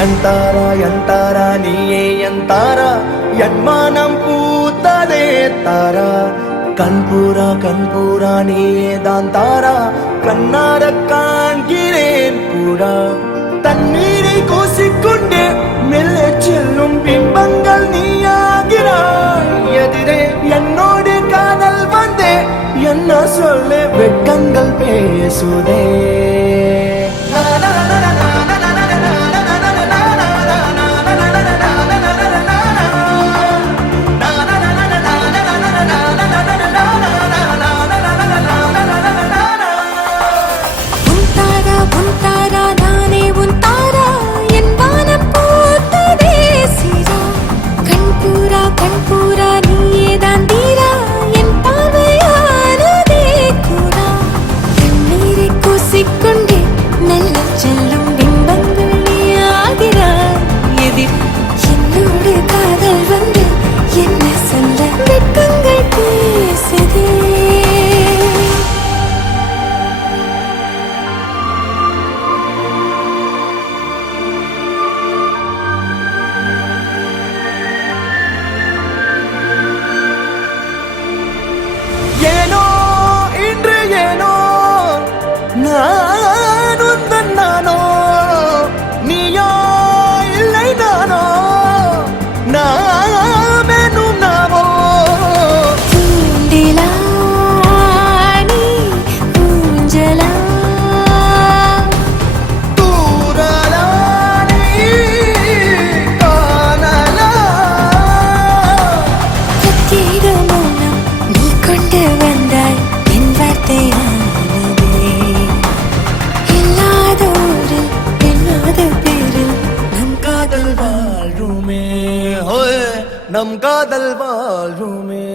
ಎಂತಾರ ಎಂತಾರ ನೀಯೇ ಎಂತಾರ ಎನ್ಮಾನಂ பூத்ததே தாரா கண்பூரா கண்பூரா நீயே தான் தாரா கண்ணார காண்கிறேன் பூரா தண்ணீரை கூசிக்கொண்டே மெல்ல செல்லும் பிம்பங்கள் நீயாகிறாய் எதிரே என்னோடு காதல் வந்தே என்ன சொல்ல வெட்கங்கள் பேசுதே நம் காதல் வாழ்வுமே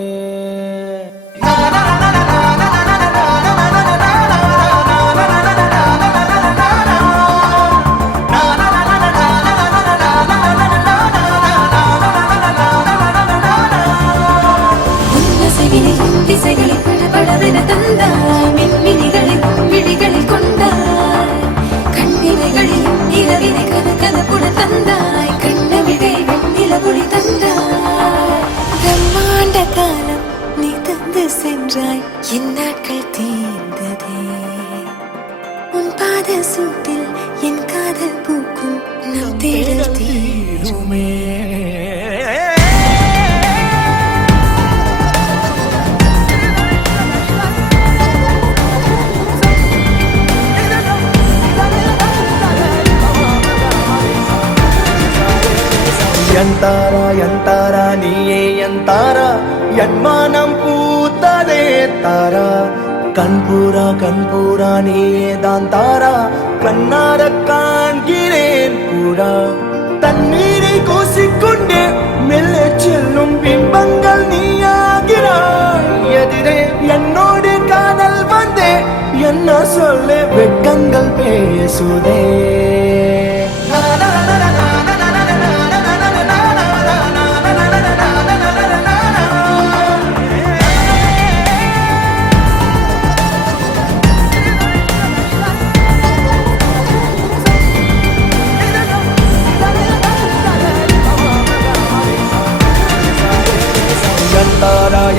திசைகளை படபடவென தந்தாய் மின்மினிகளை விழிகளில் கொண்டாய் கண்ணிமைகளில் இரவினை கதகதப்புட தந்தாய் கண்ணவிழை வெண்ணில ஒளி தந்தாய் பிரம்மாண்ட காலம் நீ தந்து சென்றாய் என் நாட்கள் தீர்ந்ததே உன் பாத சூட்டில் என் காதல் பூக்கும் நம் தேடல் தீருமே ಎಂತಾರ ಎಂತಾರ ನೀಯೇ ಎಂತಾರ ಎನ್ಮಾನಂ பூத்ததே தாரா கண்பூரா கண்பூரா நீயே தான் தாரா கண்ணார காண்கிறேன் பூரா தண்ணீரை கூசிக்கொண்டே மெல்ல செல்லும் பிம்பங்கள் நீயாகிறாய் எதிரே என்னோடு காதல் வந்தே என்ன சொல்ல வெட்கங்கள் பேசுதே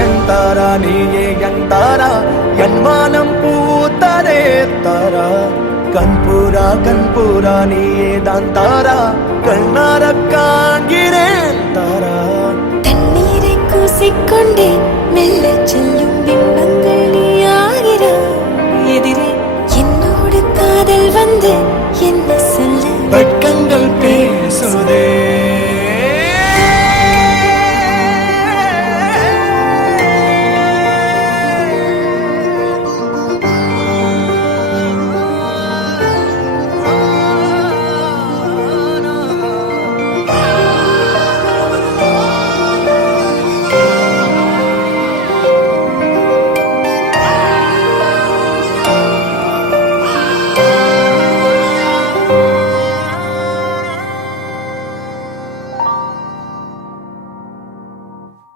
ಎಂತಾರ ನೀಯೇ ಎಂತಾರ ಎನ್ಮಾನಂ பூத்ததே தாரா கண்பூரா கண்பூரா நீயே தான் தாரா கண்ணார காண்கிறேன் தாரா தண்ணீரை கூசிக்கொண்டே மெல்ல செல்லும் பிம்பங்கள் நீயாகிறாய் எதிரே என்னோடு காதல் வந்து